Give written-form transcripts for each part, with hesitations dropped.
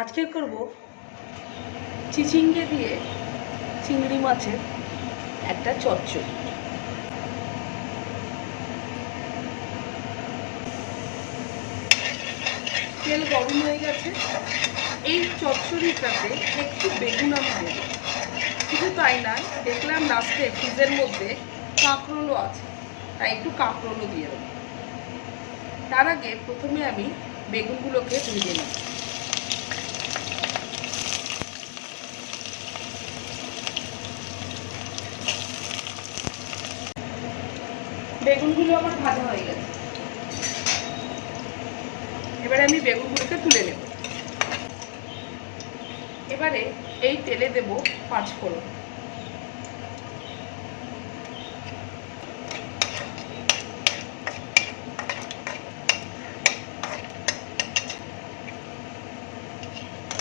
আজকে করব চিচিঙ্গে দিয়ে চিংড়ি মাছের একটা চচ্চড়ি। তেল গরম হয়ে গেছে। এই চচ্চড়িটাতে একটু বেগুন আমি দেব। শুধু তাই নয়, দেখলাম লাস্টে ফ্রিজের মধ্যে কাঁকরোলও আছে, তাই একটু কাঁকরোলও দিয়ে দেবো। তার আগে প্রথমে আমি বেগুনগুলোকে ভেজে নিই। বেগুনগুলো আমার ভাজা হয়ে গেছে। এবারে আমি বেগুনগুলোকে তুলে নেব। এবারে এই তেলে দেব 5 ফোড়ন।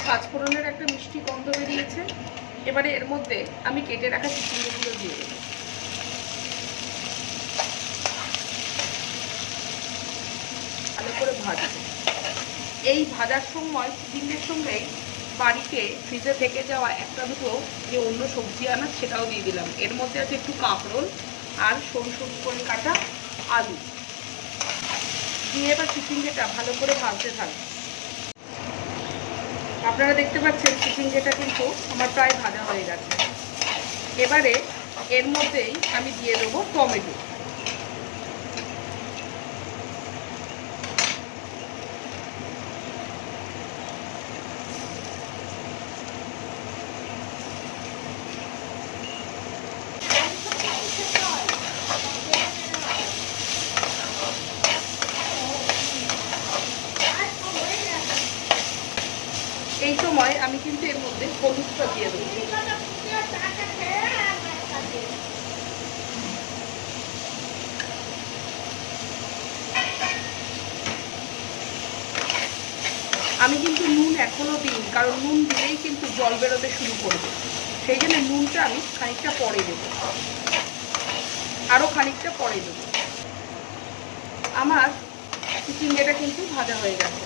পাঁচফোড়নের একটা মিষ্টি গন্ধ বেরিয়েছে। এবারে এর মধ্যে আমি কেটে রাখা চিচিঙ্গেগুলো দিয়ে দেবো। ভালো করে ভাজবো। এই ভাজার সময় চিচিঙ্গের সঙ্গে বাড়িতে ফ্রিজে থেকে যাওয়া একটা দুটো যে অন্য সবজি আনা সেটাও দিয়ে দিলাম। এর মধ্যে আছে একটু কাঁকরোল আর সরু সরু করে কাটা আলু দিয়ে এবার চিচিঙ্গেটা ভালো করে ভাজতে থাকবে। আপনারা দেখতে পাচ্ছেন চিচিঙ্গেটা কিন্তু আমার প্রায় ভাজা হয়ে গেছে। এবারে এর মধ্যেই আমি দিয়ে দেবো টমেটো। এই সময় আমি কিন্তু এর মধ্যে হলুদটা দিয়ে দেবো। আমি কিন্তু নুন এখনো দিই, কারণ নুন দিলেই কিন্তু জল বেরোতে শুরু করবে। সেই জন্য নুনটা আমি খানিকটা পরে দেবো, আরও খানিকটা পরে দেবো। আমার চিচিঙ্গেটা কিন্তু ভাজা হয়ে গেছে,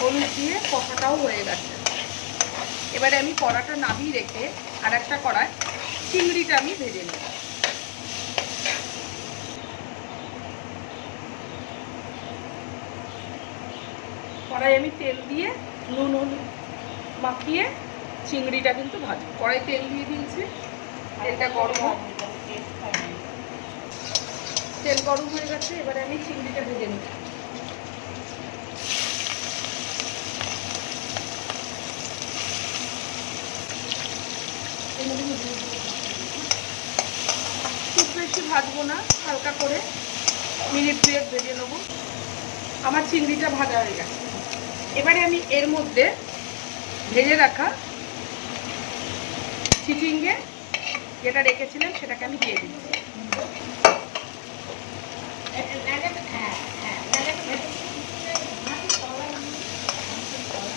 হলুদ দিয়ে কষাটাও হয়ে গেছে। এবারে আমি কড়াটা নামিয়ে রেখে আর একটা কড়ায় চিংড়িটা আমি ভেজে নেব। কড়াই আমি তেল দিয়ে নুন হলুদ মাখিয়ে চিংড়িটা কিন্তু ভাজবো। কড়াই তেল দিয়ে দিয়েছি, তেলটা গরম তেল গরম হয়ে গেছে। এবারে আমি চিংড়িটা ভেজে নেব। খুব বেশি ভাজবো না, হালকা করে মিনিট 2 ভেজে নেব। আমার চিংড়িটা ভাজা হয়ে গেছে। এবারে আমি এর মধ্যে ভেজে রাখা চিচিঙ্গে যেটা রেখেছিলাম সেটাকে আমি দিয়ে দিচ্ছি।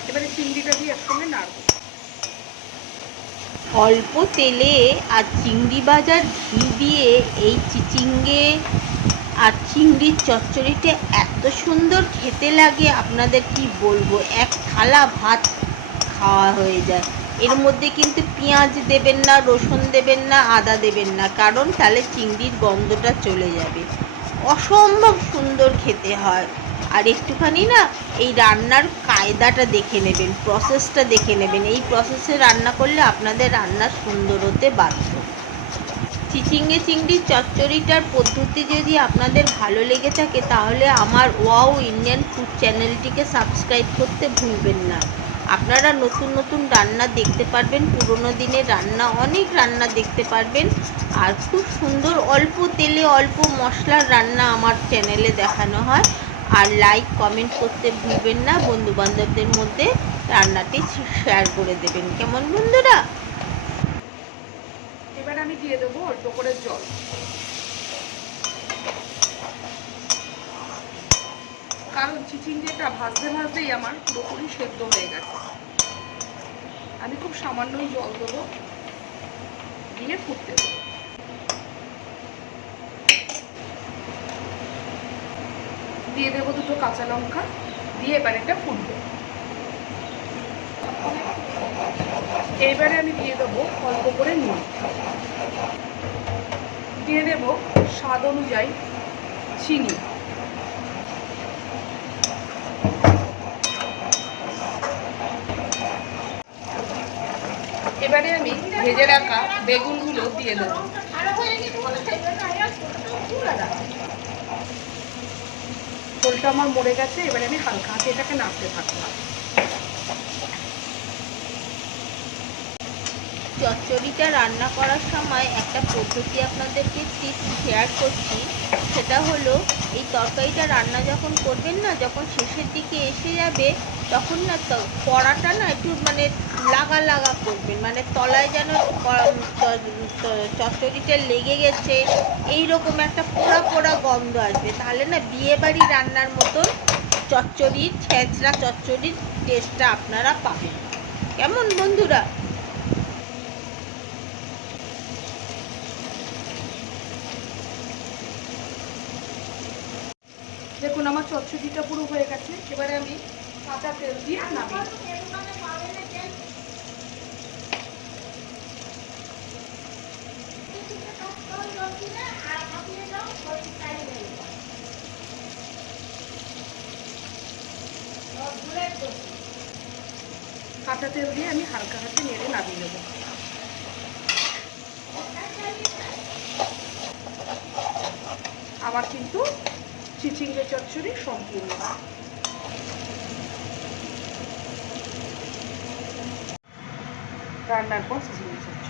এবারে চিংড়িটা দিয়ে একসঙ্গে নাড়বো। অল্প তেলে আর চিংড়ি ভাজার ঘি দিয়ে এই চিচিঙ্গে আর চিংড়ির চচ্চড়িটা এত সুন্দর খেতে লাগে, আপনাদের কি বলবো। এক থালা ভাত খাওয়া হয়ে যায়। এর মধ্যে কিন্তু পেঁয়াজ দেবেন না, রসুন দেবেন না, আদা দেবেন না, কারণ তাহলে চিংড়ির গন্ধটা চলে যাবে। অসম্ভব সুন্দর খেতে হয়। আর একটুখানি না এই রান্নার কায়দাটা দেখে নেবেন, প্রসেসটা দেখে নেবেন। এই প্রসেসে রান্না করলে আপনাদের রান্না সুন্দর হতে বাধ্য। চিচিঙ্গে চিংড়ির চচ্চড়িটার পদ্ধতি যদি আপনাদের ভালো লেগে থাকে তাহলে আমার ওয়াও ইন্ডিয়ান ফুড চ্যানেলটিকে সাবস্ক্রাইব করতে ভুলবেন না। আপনারা নতুন নতুন রান্না দেখতে পারবেন, পুরনো দিনের রান্না, অনেক রান্না দেখতে পারবেন। আর খুব সুন্দর অল্প তেলে অল্প মশলার রান্না আমার চ্যানেলে দেখানো হয়। আর লাইক কমেন্ট করতে ভুলবেন না। বন্ধুবান্ধবদের মধ্যে রান্নাটি শেয়ার করে দেবেন, কেমন বন্ধুরা? এবার আমি দিয়ে দেবো অল্প করে জল। কারণ চিচিঙ্গেটা ভাজতে ভাজতেই আমার পুরোপুরি সেদ্ধ হয়ে গেছে। আমি খুব সামান্যই জল দেবো, দিয়ে ফুটতে দেবো। দিয়ে দেবো 2 কাঁচা লঙ্কা, দিয়ে এবার এটা ফুটবে। এইবারে আমি দিয়ে দেবো অল্প করে নুন, দিয়ে দেব স্বাদ অনুযায়ী চিনি, এবারে আমি ভেজে রাখা বেগুনগুলো দিয়ে দেবো। ঝোলটা আমার মরে গেছে, এবারে আমি হালকা হাতে এটাকে নাড়তে থাকবো। চচ্চড়িটা রান্না করার সময় একটা পদ্ধতি আপনাদেরকে টিপস শেয়ার করছি। সেটা হলো, এই তরকারিটা রান্না যখন করবেন না, যখন শেষের দিকে এসে যাবে তখন না কড়াটা না একটু মানে লাগা লাগা করবেন, মানে তলায় যেন চচ্চড়িটা লেগে গেছে এই রকম একটা পোড়া পোড়া গন্ধ আসবে, তাহলে না বিয়েবাড়ি রান্নার মতন চচ্চড়ির ছেঁচড়া চচ্চড়ির টেস্টটা আপনারা পাবেন। কেমন বন্ধুরা? দেখুন আমার চচ্চড়িটা পুরো হয়ে গেছে, এবারে আমি কাঁচা তেল দিয়ে নামিয়ে দেবো। কাঁচা তেল দিয়ে আমি হালকা হাতে নেড়ে নামিয়ে নেবো। আমার কিন্তু চিচিঙ্গে চচ্চড়ি সম্পূর্ণ। রান্নার পর চিচিঙ্গে চচ্চড়ি।